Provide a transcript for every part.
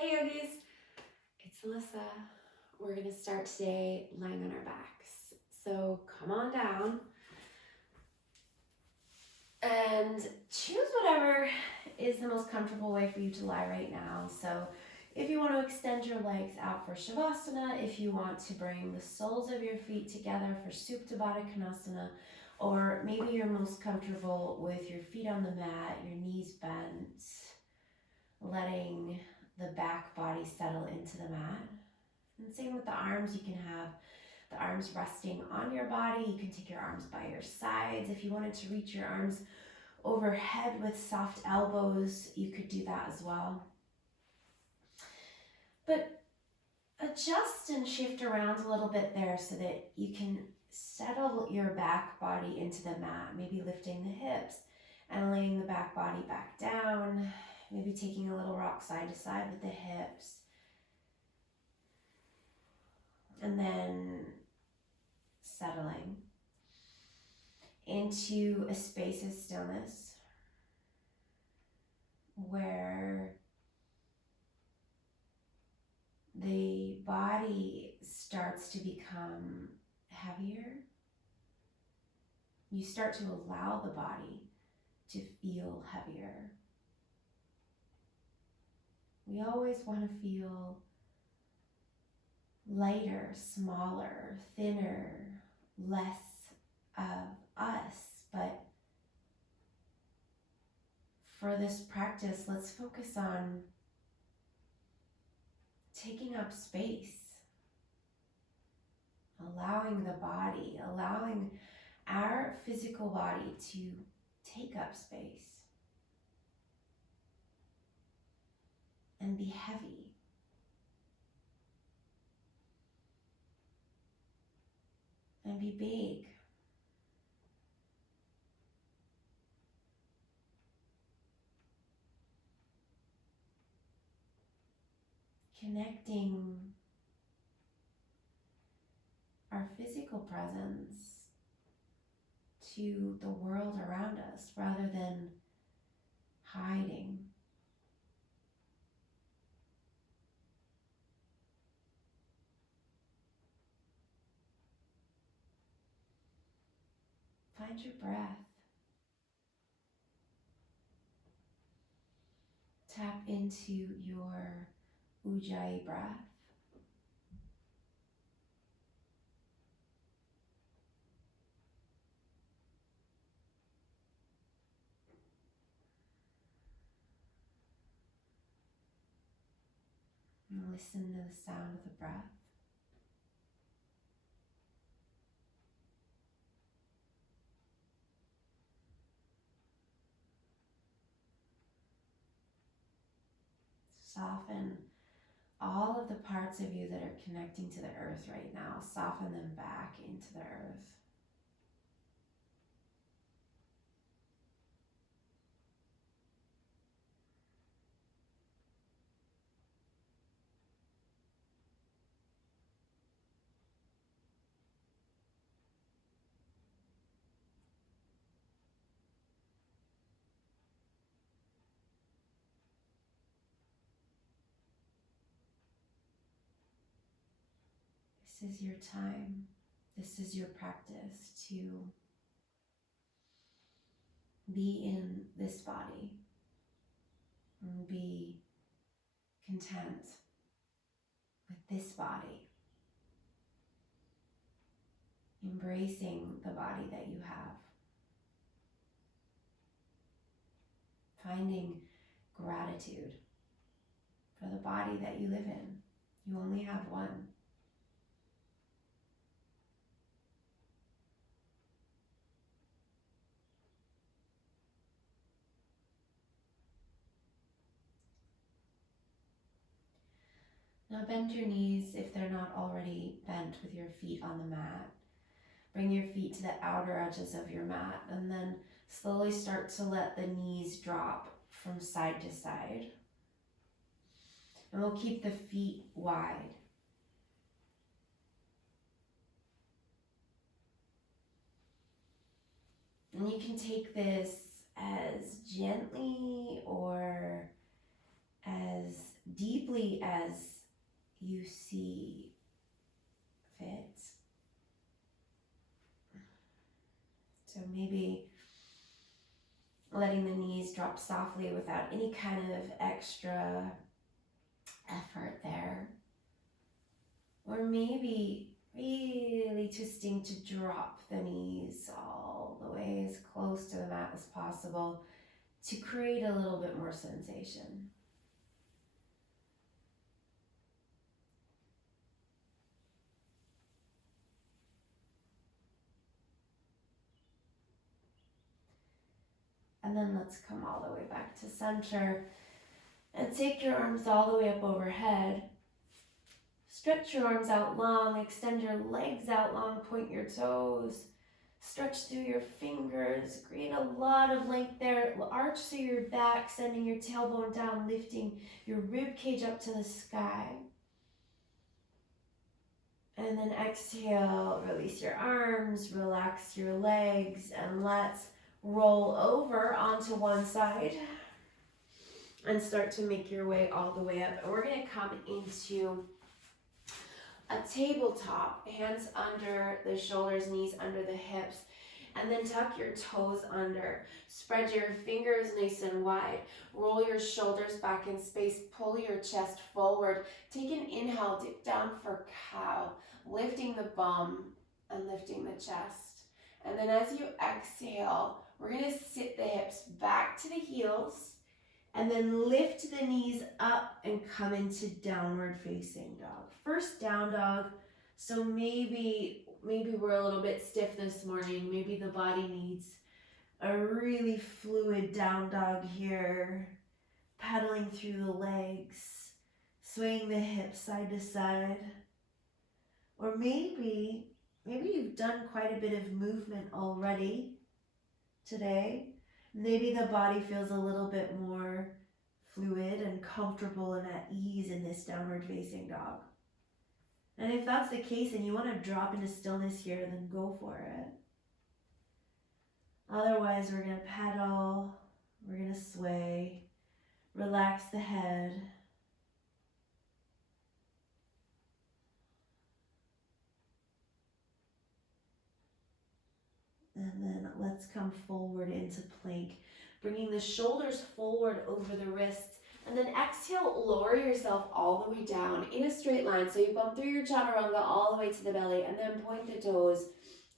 Hey yogis, it's Alyssa. We're gonna start today lying on our backs. So come on down and choose whatever is the most comfortable way for you to lie right now. So if you want to extend your legs out for Shavasana, if you want to bring the soles of your feet together for Supta Baddha Konasana, or maybe you're most comfortable with your feet on the mat, your knees bent, letting the back body settle into the mat. And same with the arms, you can have the arms resting on your body. You can take your arms by your sides. If you wanted to reach your arms overhead with soft elbows, you could do that as well. But adjust and shift around a little bit there so that you can settle your back body into the mat, maybe lifting the hips and laying the back body back down, maybe taking a little rock side to side with the hips. And then settling into a space of stillness where the body starts to become heavier. You start to allow the body to feel heavier. We always want to feel lighter, smaller, thinner, less of us. But for this practice, let's focus on taking up space, allowing the body, allowing our physical body to take up space and be heavy. And be big. Connecting our physical presence to the world around us rather than hiding. Find your breath. Tap into your Ujjayi breath. And listen to the sound of the breath. Soften all of the parts of you that are connecting to the earth right now. Soften them back into the earth. This is your time. This is your practice to be in this body and be content with this body. Embracing the body that you have. Finding gratitude for the body that you live in. You only have one. Now bend your knees if they're not already bent with your feet on the mat. Bring your feet to the outer edges of your mat and then slowly start to let the knees drop from side to side. And we'll keep the feet wide. And you can take this as gently or as deep deeply as you see fit. So maybe letting the knees drop softly without any kind of extra effort there. Or maybe really twisting to drop the knees all the way as close to the mat as possible to create a little bit more sensation. And then let's come all the way back to center and take your arms all the way up overhead. Stretch your arms out long, extend your legs out long, point your toes. Stretch through your fingers, create a lot of length there. Arch through your back, sending your tailbone down, lifting your rib cage up to the sky. And then exhale, release your arms, relax your legs, and let's roll over onto one side and start to make your way all the way up. And we're gonna come into a tabletop, hands under the shoulders, knees under the hips, and then tuck your toes under. Spread your fingers nice and wide. Roll your shoulders back in space. Pull your chest forward. Take an inhale, dip down for cow, lifting the bum and lifting the chest. And then as you exhale, we're gonna sit the hips back to the heels and then lift the knees up and come into downward facing dog. First down dog, so maybe we're a little bit stiff this morning. Maybe the body needs a really fluid down dog here. Pedaling through the legs, swaying the hips side to side. Or maybe you've done quite a bit of movement already today. Maybe the body feels a little bit more fluid and comfortable and at ease in this downward facing dog. And if that's the case and you want to drop into stillness here, then go for it. Otherwise, we're going to pedal, we're going to sway, relax the head. And then let's come forward into plank, bringing the shoulders forward over the wrists. And then exhale, lower yourself all the way down in a straight line. So you come through your chaturanga all the way to the belly, and then point the toes,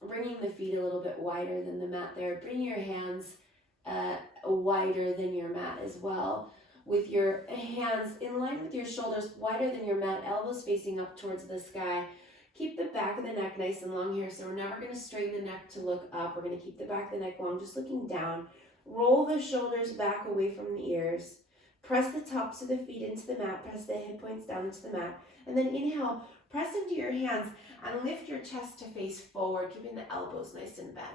bringing the feet a little bit wider than the mat there. Bring your hands wider than your mat as well. With your hands in line with your shoulders, wider than your mat, elbows facing up towards the sky. Keep the back of the neck nice and long here, so we're never going to strain the neck to look up. We're going to keep the back of the neck long, just looking down. Roll the shoulders back away from the ears. Press the tops of the feet into the mat. Press the hip points down into the mat. And then inhale, press into your hands and lift your chest to face forward, keeping the elbows nice and bent.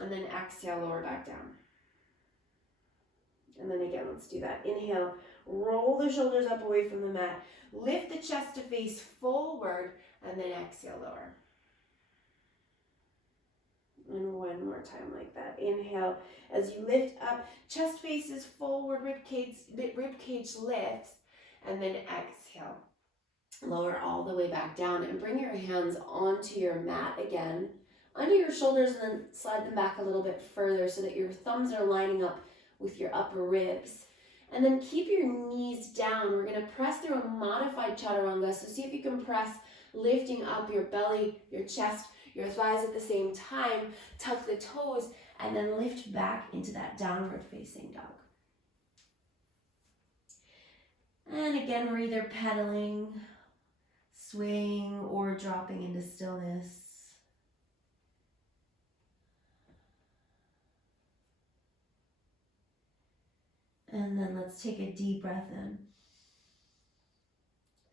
And then exhale, lower back down. And then again, let's do that. Inhale, roll the shoulders up away from the mat. Lift the chest to face forward, and then exhale, lower. And one more time like that. Inhale, as you lift up, chest faces forward, rib cage lifts, and then exhale. Lower all the way back down and bring your hands onto your mat again, under your shoulders, and then slide them back a little bit further so that your thumbs are lining up with your upper ribs. And then keep your knees down. We're going to press through a modified chaturanga. So see if you can press, lifting up your belly, your chest, your thighs at the same time. Tuck the toes and then lift back into that downward facing dog. And again, we're either pedaling, swaying, or dropping into stillness. And then let's take a deep breath in.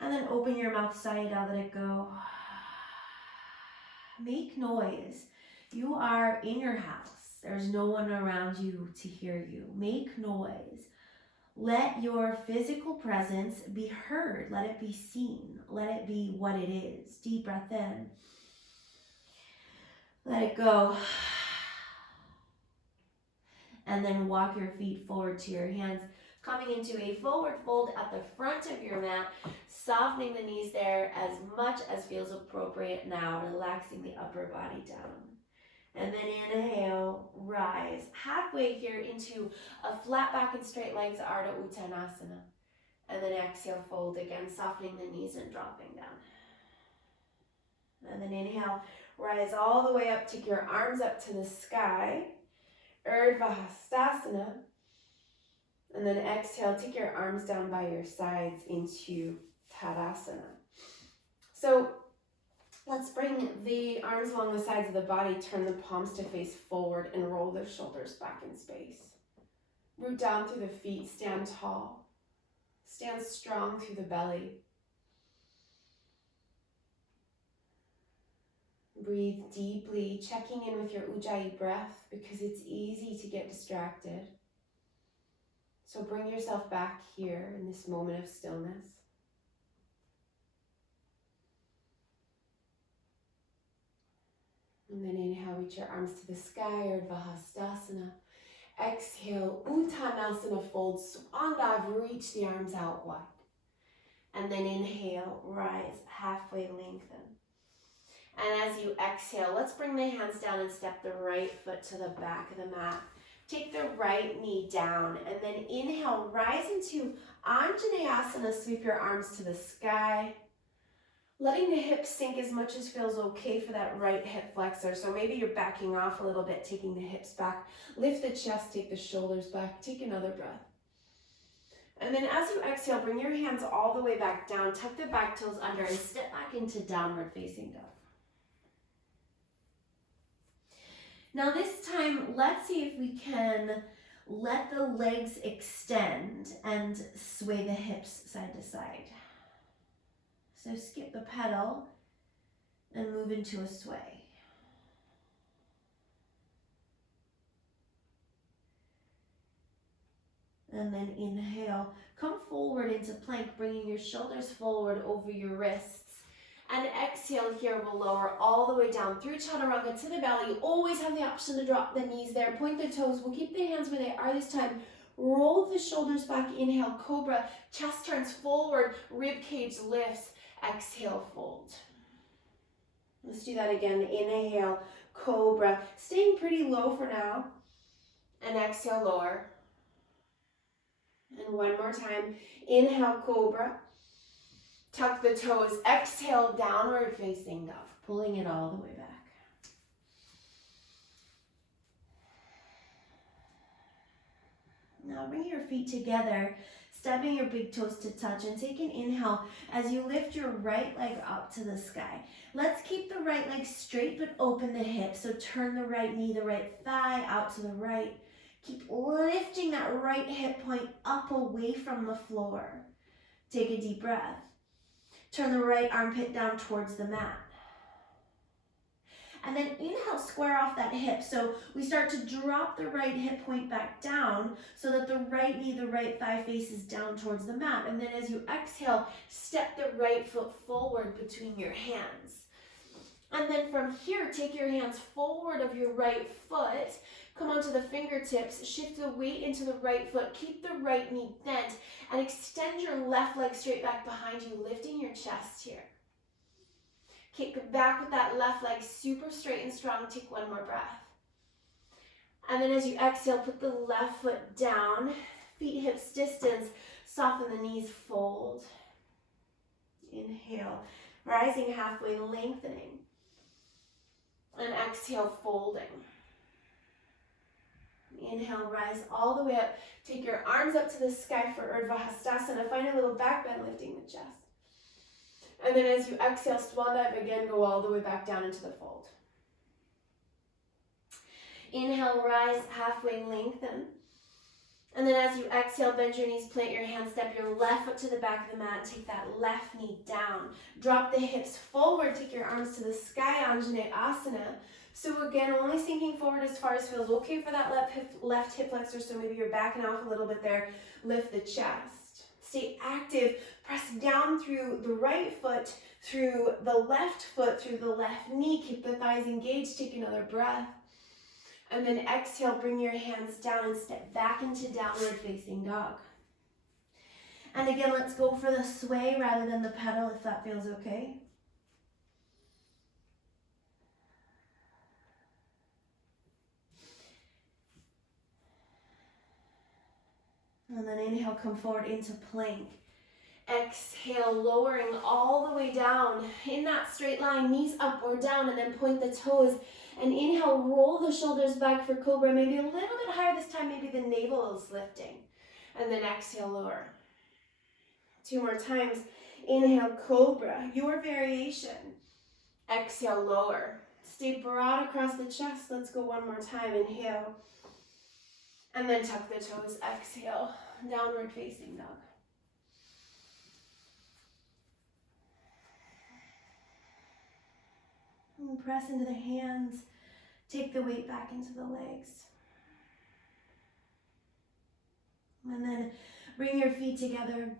And then open your mouth side out, let it go. Make noise. You are in your house. There's no one around you to hear you. Make noise. Let your physical presence be heard. Let it be seen. Let it be what it is. Deep breath in. Let it go. And then walk your feet forward to your hands, coming into a forward fold at the front front of your mat, softening the knees there as much as feels appropriate now, relaxing the upper body down. And then inhale, rise halfway here into a flat back and straight legs Ardha Uttanasana. And then exhale, fold again, softening the knees and dropping down. And then inhale, rise all the way up, take your arms up to the sky, Urdhva Hastasana. And then exhale, take your arms down by your sides into Tadasana. So let's bring the arms along the sides of the body, turn the palms to face forward and roll the shoulders back in space. Root down through the feet, stand tall. Stand strong through the belly. Breathe deeply, checking in with your Ujjayi breath because it's easy to get distracted. So bring yourself back here in this moment of stillness. And then inhale, reach your arms to the sky, Urdhva Hastasana. Exhale, Uttanasana, fold, swan dive, reach the arms out wide. And then inhale, rise, halfway lengthen. And as you exhale, let's bring the hands down and step the right foot to the back of the mat. Take the right knee down and then inhale, rise into Anjaneyasana, sweep your arms to the sky. Letting the hips sink as much as feels okay for that right hip flexor. So maybe you're backing off a little bit, taking the hips back. Lift the chest, take the shoulders back. Take another breath. And then as you exhale, bring your hands all the way back down. Tuck the back toes under and step back into downward facing dog. Now this time, let's see if we can let the legs extend and sway the hips side to side. So skip the pedal and move into a sway. And then inhale, come forward into plank, bringing your shoulders forward over your wrists. And exhale here, we'll lower all the way down through Chaturanga to the belly. You always have the option to drop the knees there. Point the toes. We'll keep the hands where they are this time. Roll the shoulders back. Inhale, cobra. Chest turns forward. Rib cage lifts. Exhale, fold. Let's do that again. Inhale, cobra. Staying pretty low for now. And exhale, lower. And one more time. Inhale, cobra. Tuck the toes, exhale, downward facing dog, pulling it all the way back. Now bring your feet together, stepping your big toes to touch, and take an inhale as you lift your right leg up to the sky. Let's keep the right leg straight but open the hips. So turn the right knee, the right thigh out to the right. Keep lifting that right hip point up away from the floor. Take a deep breath. Turn the right armpit down towards the mat. And then inhale, square off that hip. So we start to drop the right hip point back down so that the right knee, the right thigh faces down towards the mat. And then as you exhale, step the right foot forward between your hands. And then from here, take your hands forward of your right foot. Come onto the fingertips, shift the weight into the right foot, keep the right knee bent, and extend your left leg straight back behind you, lifting your chest here. Kick back with that left leg super straight and strong. Take one more breath. And then as you exhale, put the left foot down, feet hips distance, soften the knees, fold. Inhale, rising halfway, lengthening. And exhale, folding. Inhale, rise all the way up. Take your arms up to the sky for Urdhva Hastasana. Find a little back bend, lifting the chest. And then as you exhale, swan dive again, go all the way back down into the fold. Inhale, rise, halfway, lengthen. And then as you exhale, bend your knees, plant your hands, step your left foot to the back of the mat, take that left knee down. Drop the hips forward, take your arms to the sky, Anjaneyasana. So again, only sinking forward as far as feels okay for that left hip flexor, so maybe you're backing off a little bit there. Lift the chest. Stay active. Press down through the right foot, through the left foot, through the left knee. Keep the thighs engaged. Take another breath. And then exhale, bring your hands down and step back into downward facing dog. And again, let's go for the sway rather than the pedal if that feels okay. And then inhale, come forward into plank. Exhale, lowering all the way down in that straight line, knees up or down, and then point the toes. And inhale, roll the shoulders back for cobra, maybe a little bit higher this time, maybe the navel is lifting. And then exhale, lower. 2 more times. Inhale, cobra, your variation. Exhale, lower. Stay broad across the chest. Let's go 1 more time. Inhale. And then tuck the toes. Exhale, downward facing dog. And press into the hands. Take the weight back into the legs. And then bring your feet together.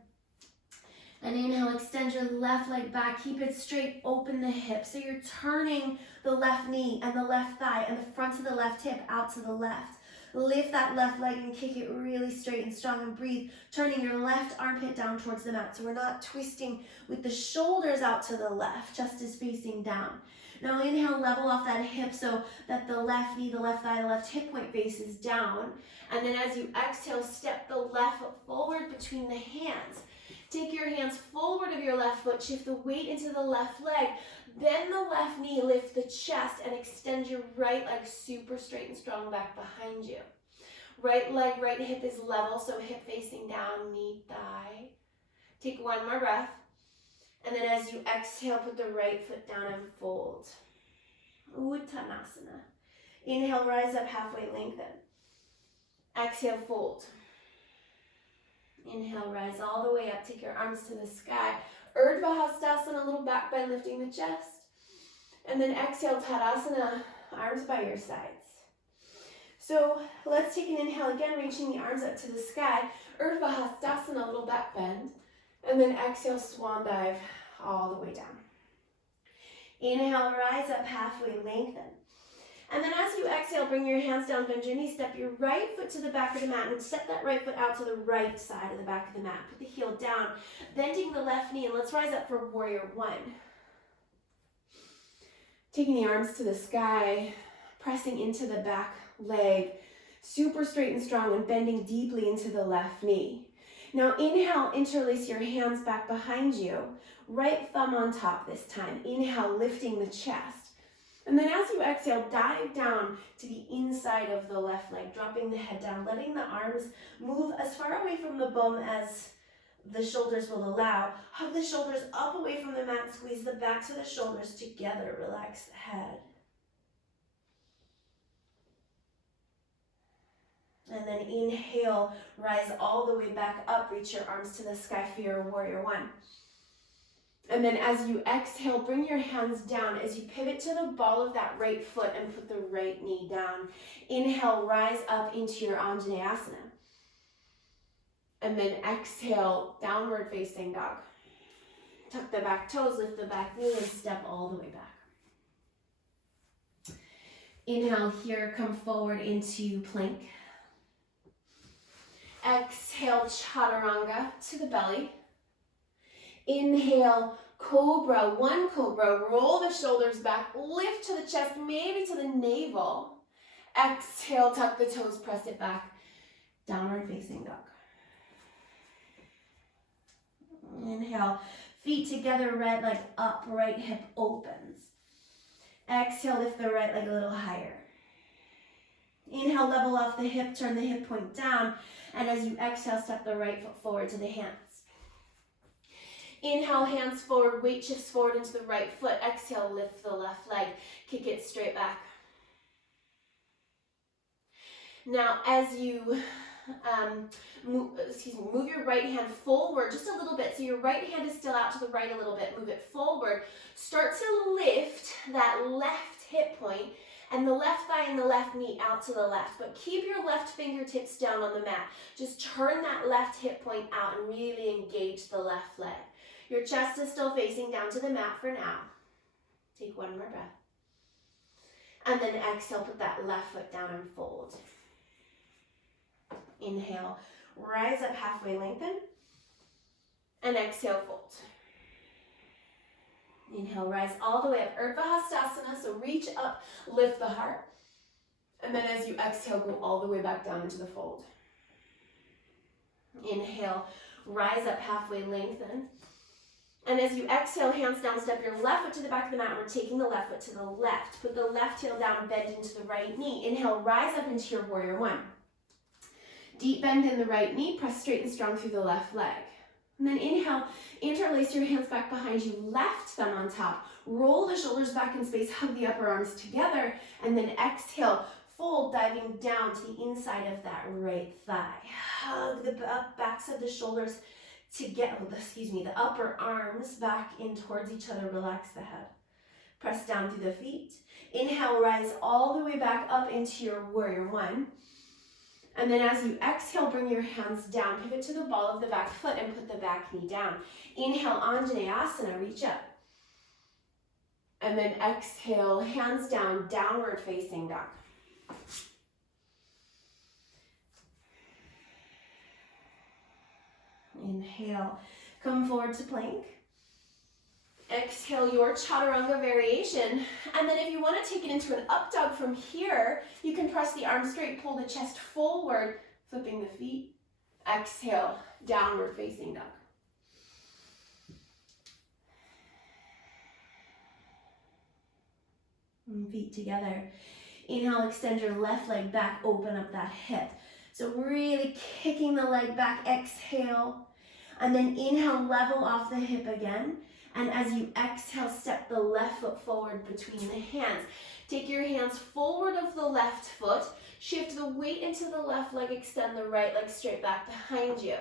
And inhale, extend your left leg back. Keep it straight, open the hips. So you're turning the left knee and the left thigh and the front of the left hip out to the left. Lift that left leg and kick it really straight and strong and breathe. Turning your left armpit down towards the mat. So we're not twisting with the shoulders out to the left, chest is facing down. Now inhale, level off that hip so that the left knee, the left thigh, the left hip point faces down. And then as you exhale, step the left foot forward between the hands. Take your hands forward of your left foot, shift the weight into the left leg, bend the left knee, lift the chest, and extend your right leg super straight and strong back behind you. Right leg, right hip is level, so hip facing down, knee, thigh. Take 1 more breath. And then as you exhale, put the right foot down and fold. Uttanasana. Inhale, rise up, halfway lengthen. Exhale, fold. Inhale, rise all the way up. Take your arms to the sky. Urdhva Hastasana, a little back bend, lifting the chest. And then exhale, Tadasana, arms by your sides. So let's take an inhale again, reaching the arms up to the sky. Urdhva Hastasana, a little back bend. And then exhale, swan dive all the way down. Inhale, rise up, halfway lengthen. And then as you exhale, bring your hands down, bend your knees, step your right foot to the back of the mat, and step that right foot out to the right side of the back of the mat. Put the heel down, bending the left knee, and let's rise up for warrior 1. Taking the arms to the sky, pressing into the back leg, super straight and strong, and bending deeply into the left knee. Now inhale, interlace your hands back behind you, right thumb on top this time. Inhale, lifting the chest. And then as you exhale, dive down to the inside of the left leg, dropping the head down, letting the arms move as far away from the bum as the shoulders will allow. Hug the shoulders up away from the mat, squeeze the backs of the shoulders together, relax the head. And then inhale, rise all the way back up, reach your arms to the sky for your warrior 1. And then as you exhale, bring your hands down as you pivot to the ball of that right foot and put the right knee down. Inhale, rise up into your Anjaneyasana. And then exhale, downward facing dog. Tuck the back toes, lift the back knee, and step all the way back. Inhale here, come forward into plank. Exhale, chaturanga to the belly. Inhale, cobra, 1 cobra, roll the shoulders back, lift to the chest, maybe to the navel. Exhale, tuck the toes, press it back, downward facing dog. Inhale, feet together, right leg up, right hip opens. Exhale, lift the right leg a little higher. Inhale, level off the hip, turn the hip point down, and as you exhale, step the right foot forward to the hands. Inhale, hands forward, weight shifts forward into the right foot. Exhale, lift the left leg, kick it straight back. Now, as you move your right hand forward just a little bit, so your right hand is still out to the right a little bit, move it forward. Start to lift that left hip point and the left thigh and the left knee out to the left, but keep your left fingertips down on the mat. Just turn that left hip point out and really engage the left leg. Your chest is still facing down to the mat for now. Take 1 more breath. And then exhale, put that left foot down and fold. Inhale, rise up, halfway lengthen. And exhale, fold. Inhale, rise all the way up, Urdhva Hastasana, so reach up, lift the heart. And then as you exhale, go all the way back down into the fold. Inhale, rise up halfway, lengthen. And as you exhale, hands down, step your left foot to the back of the mat. We're taking the left foot to the left. Put the left heel down, bend into the right knee. Inhale, rise up into your warrior one. Deep bend in the right knee, press straight and strong through the left leg. And then inhale, interlace your hands back behind you, left thumb on top. Roll the shoulders back in space, hug the upper arms together, and then exhale, fold, diving down to the inside of that right thigh. Hug the backs of the shoulders together, the upper arms back in towards each other, relax the head. Press down through the feet. Inhale, rise all the way back up into your warrior one. And then as you exhale, bring your hands down, pivot to the ball of the back foot and put the back knee down. Inhale, Anjaneyasana, reach up. And then exhale, hands down, downward facing dog. Inhale, come forward to plank. Exhale your chaturanga variation. And then if you want to take it into an up dog from here, you can press the arms straight, pull the chest forward, flipping the feet. Exhale, downward facing dog. And feet together. Inhale, extend your left leg back, open up that hip. So really kicking the leg back, exhale. And then inhale, level off the hip again. And as you exhale, step the left foot forward between the hands. Take your hands forward of the left foot. Shift the weight into the left leg. Extend the right leg straight back behind you.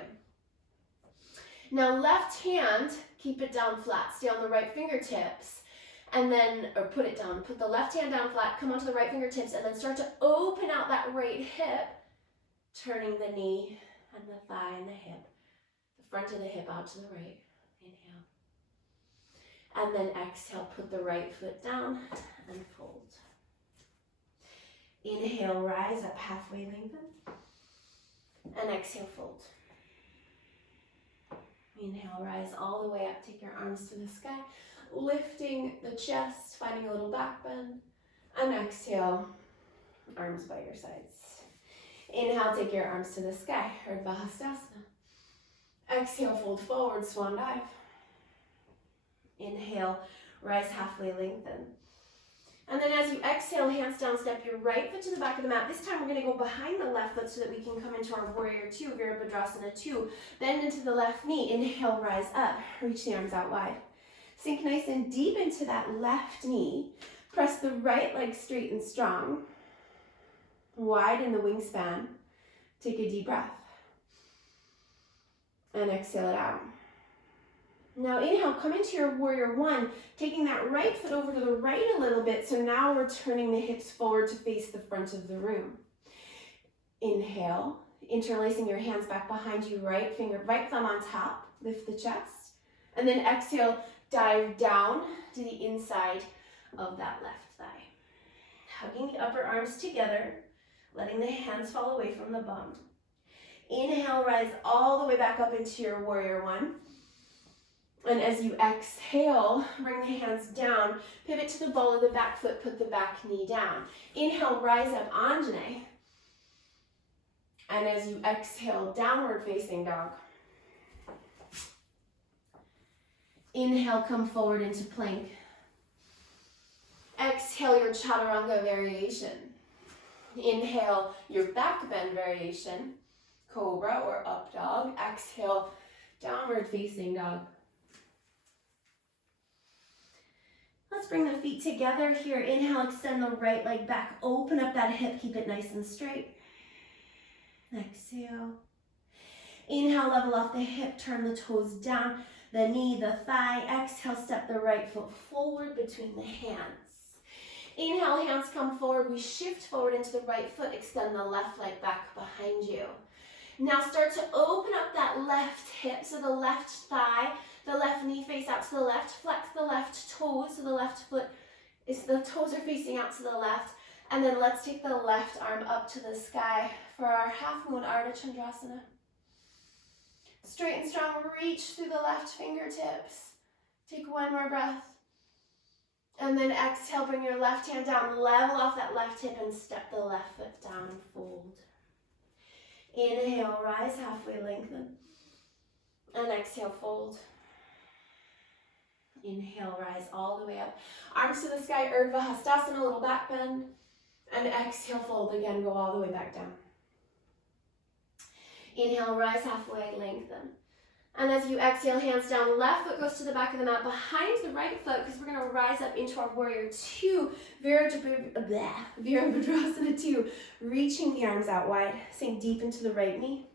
Now left hand, keep it down flat. Stay on the right fingertips. And then, or put it down. Put the left hand down flat. Come onto the right fingertips. And then start to open out that right hip. Turning the knee and the thigh and the hip. The front of the hip out to the right. Inhale. And then exhale, put the right foot down and fold. Inhale, rise up halfway, lengthen. And exhale, fold. Inhale, rise all the way up, take your arms to the sky, lifting the chest, finding a little back bend. And exhale, arms by your sides. Inhale, take your arms to the sky, Urdhva Hastasana. Exhale, fold forward, swan dive. Inhale, rise halfway, lengthen. And then as you exhale, hands down, step your right foot to the back of the mat. This time we're going to go behind the left foot so that we can come into our warrior two, Virabhadrasana 2. Bend into the left knee. Inhale, rise up. Reach the arms out wide. Sink nice and deep into that left knee. Press the right leg straight and strong. Widen the wingspan. Take a deep breath. And exhale it out. Now inhale, come into your warrior one, taking that right foot over to the right a little bit. So now we're turning the hips forward to face the front of the room. Inhale, interlacing your hands back behind you, right thumb on top, lift the chest. And then exhale, dive down to the inside of that left thigh. Hugging the upper arms together, letting the hands fall away from the bum. Inhale, rise all the way back up into your warrior one. And as you exhale, bring the hands down, pivot to the ball of the back foot, put the back knee down. Inhale, rise up, Anjane. And as you exhale, downward facing dog. Inhale, come forward into plank. Exhale, your chaturanga variation. Inhale, your back bend variation, cobra or up dog. Exhale, downward facing dog. Let's bring the feet together here. Inhale, extend the right leg back. Open up that hip, keep it nice and straight. Exhale. Inhale, level off the hip, turn the toes down, the knee, the thigh. Exhale, step the right foot forward between the hands. Inhale, hands come forward. We shift forward into the right foot, extend the left leg back behind you. Now start to open up that left hip, so the left thigh, the left knee face out to the left, flex the left toes, so the left foot the toes are facing out to the left, and then let's take the left arm up to the sky for our half moon Ardha Chandrasana. Straight and strong, reach through the left fingertips. Take one more breath. And then exhale, bring your left hand down, level off that left hip and step the left foot down and fold. Inhale, rise, halfway lengthen. And exhale, fold. Inhale, rise all the way up. Arms to the sky, Urdhva Hastasana, little back bend. And exhale, fold again, go all the way back down. Inhale, rise halfway, lengthen. And as you exhale, hands down, left foot goes to the back of the mat behind the right foot because we're going to rise up into our warrior two, Virabhadrasana 2, reaching the arms out wide, sink deep into the right knee.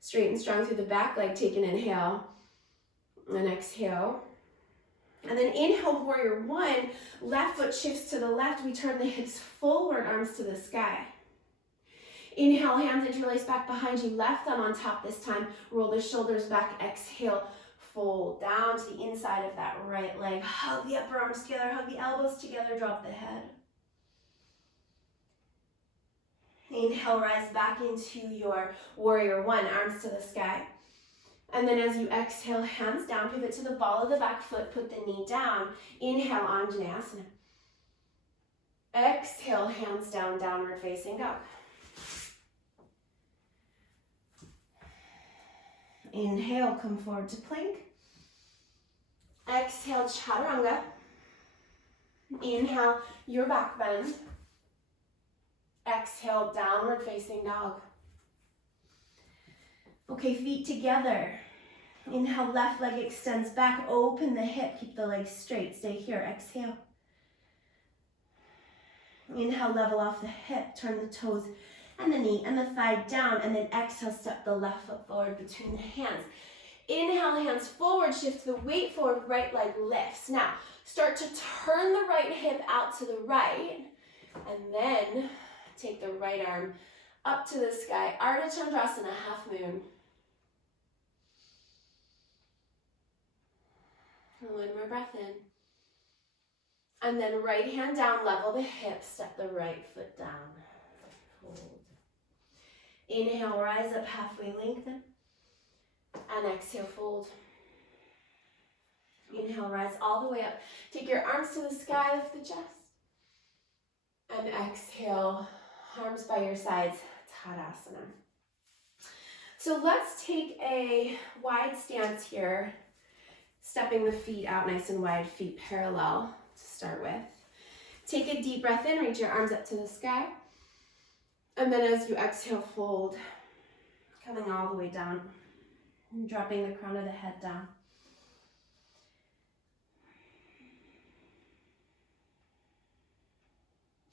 Straight and strong through the back leg, take an inhale and exhale. And then inhale, warrior one, left foot shifts to the left, we turn the hips forward, arms to the sky. Inhale, hands interlace back behind you, left thumb on top this time. Roll the shoulders back, exhale, fold down to the inside of that right leg. Hug the upper arms together, hug the elbows together, drop the head. Inhale, rise back into your warrior one, arms to the sky. And then as you exhale, hands down, pivot to the ball of the back foot, put the knee down. Inhale, Anjaneyasana. Exhale, hands down, downward facing dog. Inhale, come forward to plank. Exhale, chaturanga. Inhale, your back bend. Exhale, downward facing dog. Okay, feet together. Inhale, left leg extends back, open the hip, keep the legs straight. Stay here, exhale. Inhale, level off the hip, turn the toes and the knee and the thigh down, and then exhale, step the left foot forward between the hands. Inhale, hands forward, shift the weight forward, right leg lifts. Now, start to turn the right hip out to the right, and then take the right arm up to the sky. Ardha Chandrasana, half moon. One more breath in. And then right hand down, level the hips, step the right foot down. Hold. Inhale, rise up, halfway lengthen. And exhale, fold. Inhale, rise all the way up. Take your arms to the sky, lift the chest. And exhale, arms by your sides, Tadasana. So let's take a wide stance here, stepping the feet out nice and wide, feet parallel to start with. Take a deep breath in, reach your arms up to the sky. And then as you exhale, fold, coming all the way down, and dropping the crown of the head down.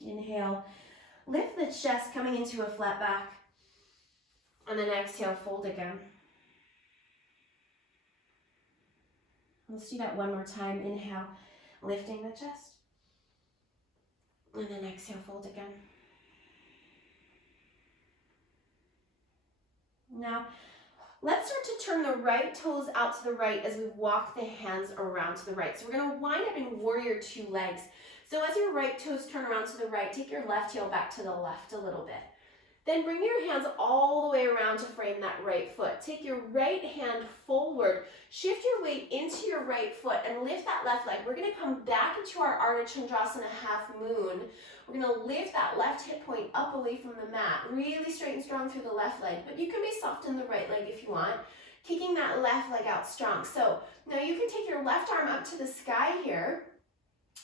Inhale, lift the chest, coming into a flat back. And then exhale, fold again. Let's do that one more time. Inhale, lifting the chest. And then exhale, fold again. Now, let's start to turn the right toes out to the right as we walk the hands around to the right. So we're going to wind up in warrior two legs. So as your right toes turn around to the right, take your left heel back to the left a little bit. Then bring your hands all the way around to frame that right foot. Take your right hand forward, shift your weight into your right foot and lift that left leg. We're going to come back into our Ardha Chandrasana half moon. We're going to lift that left hip point up away from the mat, really straight and strong through the left leg, but you can be soft in the right leg if you want, kicking that left leg out strong. So now you can take your left arm up to the sky here,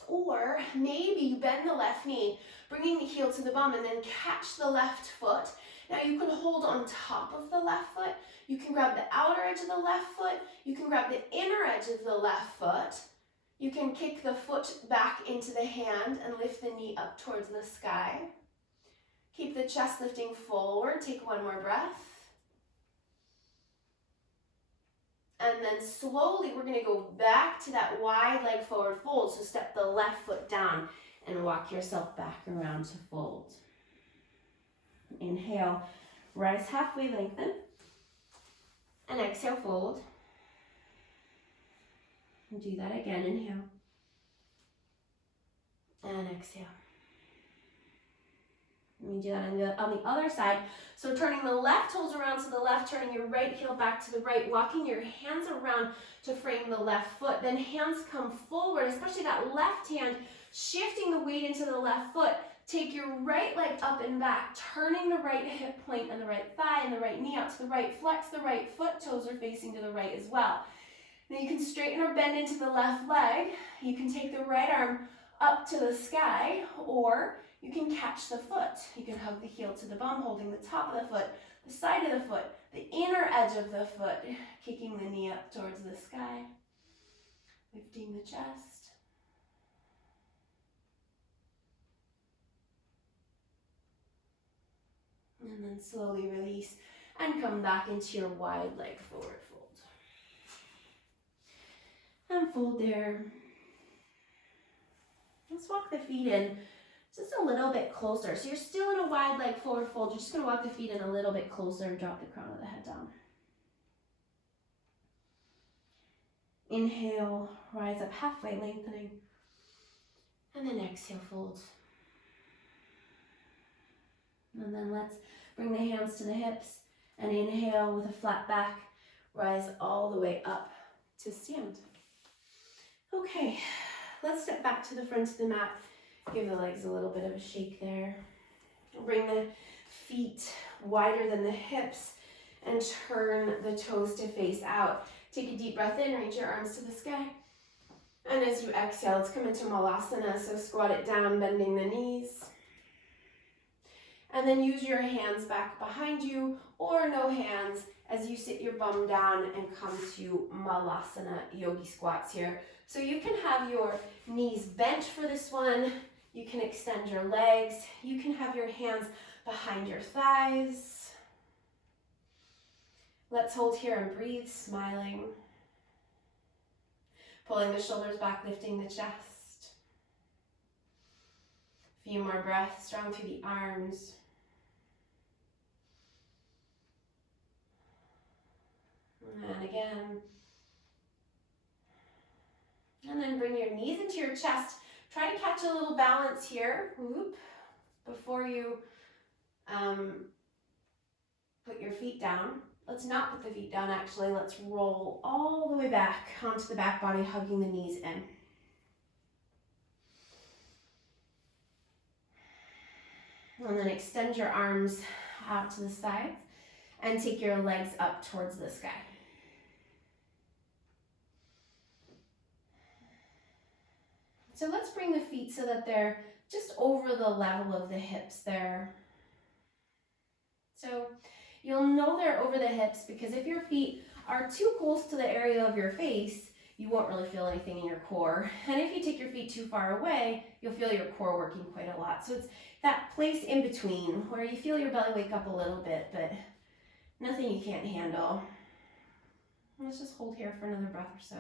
or maybe you bend the left knee, bringing the heel to the bum and then catch the left foot. Now you can hold on top of the left foot. You can grab the outer edge of the left foot. You can grab the inner edge of the left foot. You can kick the foot back into the hand and lift the knee up towards the sky. Keep the chest lifting forward. Take one more breath. And then slowly we're going to go back to that wide leg forward fold. So step the left foot down and walk yourself back around to fold. Inhale, rise halfway, lengthen. And exhale, fold. And do that again, inhale. And exhale. Let me do that on the other side. So turning the left toes around to the left, turning your right heel back to the right, walking your hands around to frame the left foot. Then hands come forward, especially that left hand, shifting the weight into the left foot. Take your right leg up and back, turning the right hip point and the right thigh and the right knee out to the right. Flex the right foot, toes are facing to the right as well. Then you can straighten or bend into the left leg. You can take the right arm up to the sky, or you can catch the foot. You can hug the heel to the bum, holding the top of the foot, the side of the foot, the inner edge of the foot, kicking the knee up towards the sky, lifting the chest. And then slowly release and come back into your wide leg forward fold. And fold there. Let's walk the feet in just a little bit closer. So you're still in a wide leg forward fold. You're just going to walk the feet in a little bit closer and drop the crown of the head down. Inhale, rise up halfway, lengthening. And then exhale, fold. And then let's bring the hands to the hips and inhale with a flat back. Rise all the way up to stand. Okay, let's step back to the front of the mat. Give the legs a little bit of a shake there. Bring the feet wider than the hips and turn the toes to face out. Take a deep breath in, reach your arms to the sky. And as you exhale, let's come into Malasana. So squat it down, bending the knees. And then use your hands back behind you or no hands as you sit your bum down and come to Malasana yogi squats here. So you can have your knees bent for this one. You can extend your legs. You can have your hands behind your thighs. Let's hold here and breathe, smiling. Pulling the shoulders back, lifting the chest. A few more breaths, strong through the arms. And again. And then bring your knees into your chest. Try to catch a little balance here. Whoop. Before you put your feet down. Let's not put the feet down actually. Let's roll all the way back onto the back body, hugging the knees in. And then extend your arms out to the sides and take your legs up towards the sky. So let's bring the feet so that they're just over the level of the hips there. So you'll know they're over the hips because if your feet are too close to the area of your face, you won't really feel anything in your core. And if you take your feet too far away, you'll feel your core working quite a lot. So it's that place in between where you feel your belly wake up a little bit, but nothing you can't handle. Let's just hold here for another breath or so.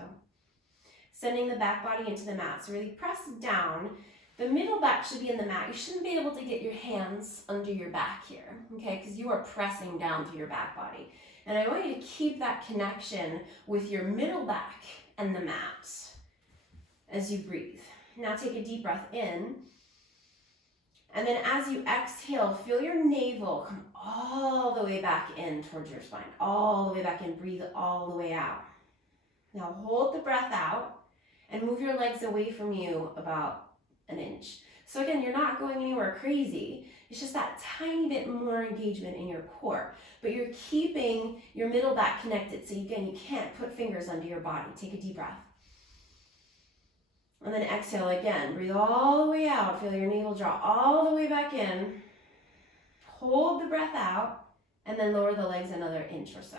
Sending the back body into the mat. So really press down. The middle back should be in the mat. You shouldn't be able to get your hands under your back here, okay? Because you are pressing down through your back body. And I want you to keep that connection with your middle back and the mat as you breathe. Now take a deep breath in. And then as you exhale, feel your navel come all the way back in towards your spine. All the way back in. Breathe all the way out. Now hold the breath out and move your legs away from you about an inch. So again, you're not going anywhere crazy. It's just that tiny bit more engagement in your core. But you're keeping your middle back connected. So again, you can't put fingers under your body. Take a deep breath. And then exhale again. Breathe all the way out. Feel your navel draw all the way back in. Hold the breath out. And then lower the legs another inch or so.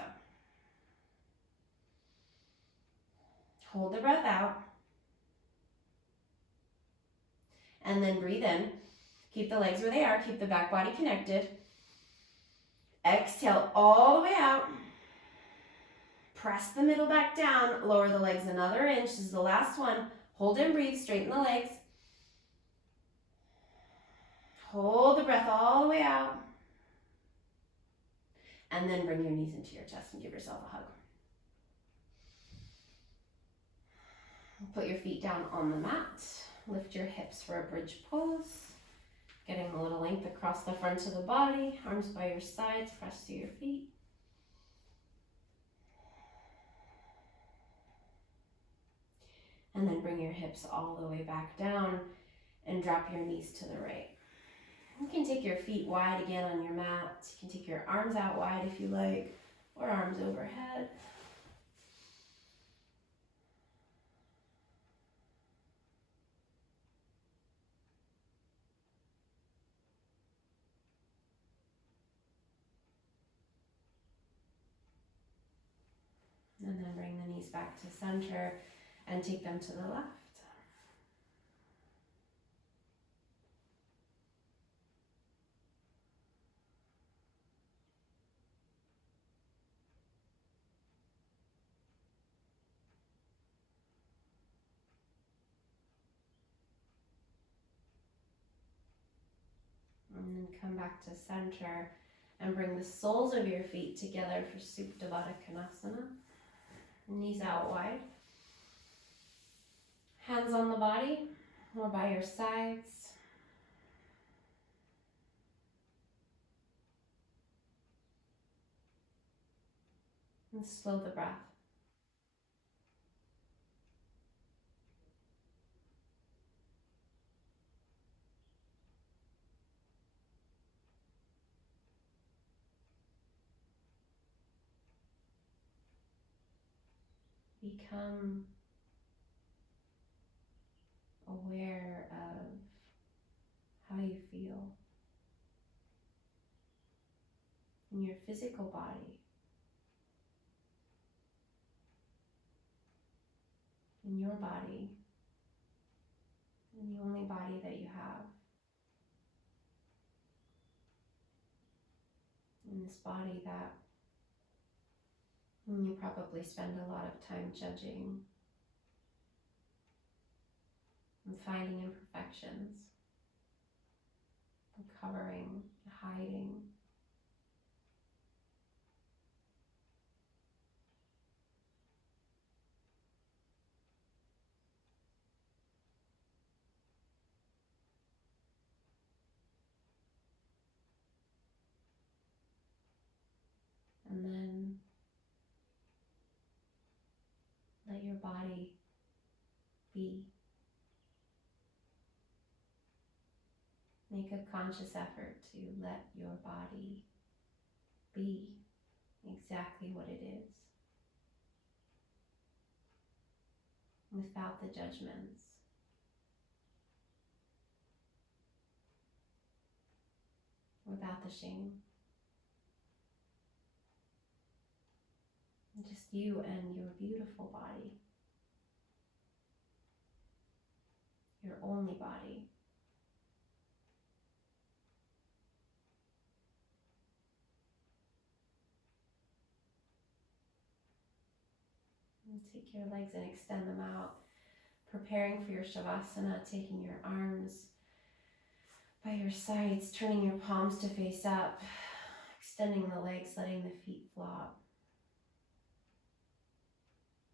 Hold the breath out. And then breathe in. Keep the legs where they are. Keep the back body connected. Exhale all the way out. Press the middle back down. Lower the legs another inch. This is the last one. Hold and breathe. Straighten the legs. Hold the breath all the way out. And then bring your knees into your chest and give yourself a hug. Put your feet down on the mat. Lift your hips for a bridge pose. Getting a little length across the front of the body, arms by your sides, press to your feet. And then bring your hips all the way back down and drop your knees to the right. You can take your feet wide again on your mat. You can take your arms out wide if you like, or arms overhead. And then bring the knees back to center and take them to the left. And then come back to center and bring the soles of your feet together for Supta Baddha Konasana. Knees out wide. Hands on the body or by your sides. And slow the breath. Become aware of how you feel in your physical body, in your body, in the only body that you have. In this body that you probably spend a lot of time judging and finding imperfections, and covering, hiding. And then let your body be. Make a conscious effort to let your body be exactly what it is, without the judgments, without the shame. Just you and your beautiful body, your only body. And take your legs and extend them out, preparing for your Shavasana, taking your arms by your sides, turning your palms to face up, extending the legs, letting the feet flop,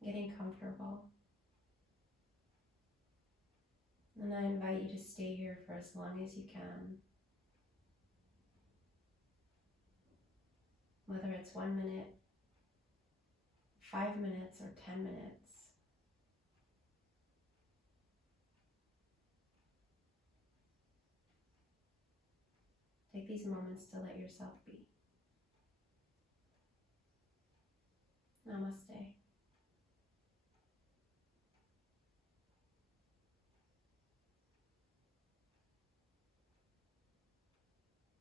getting comfortable. And I invite you to stay here for as long as you can. Whether it's 1 minute, 5 minutes, or 10 minutes. Take these moments to let yourself be. Namaste.